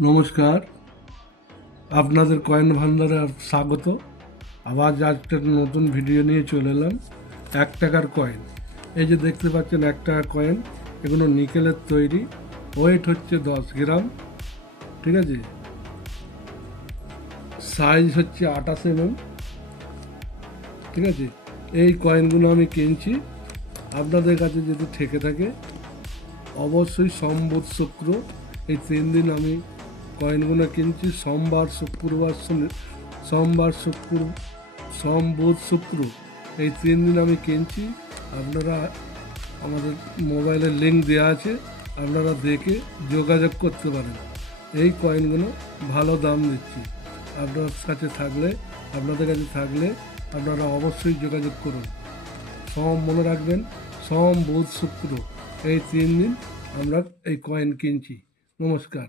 নমস্কার, আপনাদের কয়েন ভান্ডারে স্বাগত। আবার একটা নতুন ভিডিও নিয়ে চলে এলাম। 1 টাকার কয়েন, এই যে দেখতে পাচ্ছেন 1 টাকা কয়েন, এগুলো নিকেলের তৈরি। ওয়েট হচ্ছে 10 গ্রাম, ঠিক আছে। সাইজ হচ্ছে 28 mm, ঠিক আছে। এই কয়েনগুলো আমি কিনছি। আপনাদের কাছে যদি থেকে থাকে অবশ্যই সোম বুধ শুক্র এই 3 দিন আমি কয়েনগুলো কিনছি। সোমবার শুক্রবার সোমবার শুক্র সোম বুধ শুক্র এই 3 দিন আমি কিনছি। আপনারা আমাদের মোবাইলের লিঙ্ক দেওয়া আছে, আপনারা দেখে যোগাযোগ করতে পারেন। এই কয়েনগুলো ভালো দাম দিচ্ছি। আপনাদের কাছে থাকলে আপনারা অবশ্যই যোগাযোগ করুন। মনে রাখবেন, সোম বুধ শুক্র এই 3 দিন আমরা এই কয়েন কিনছি। নমস্কার।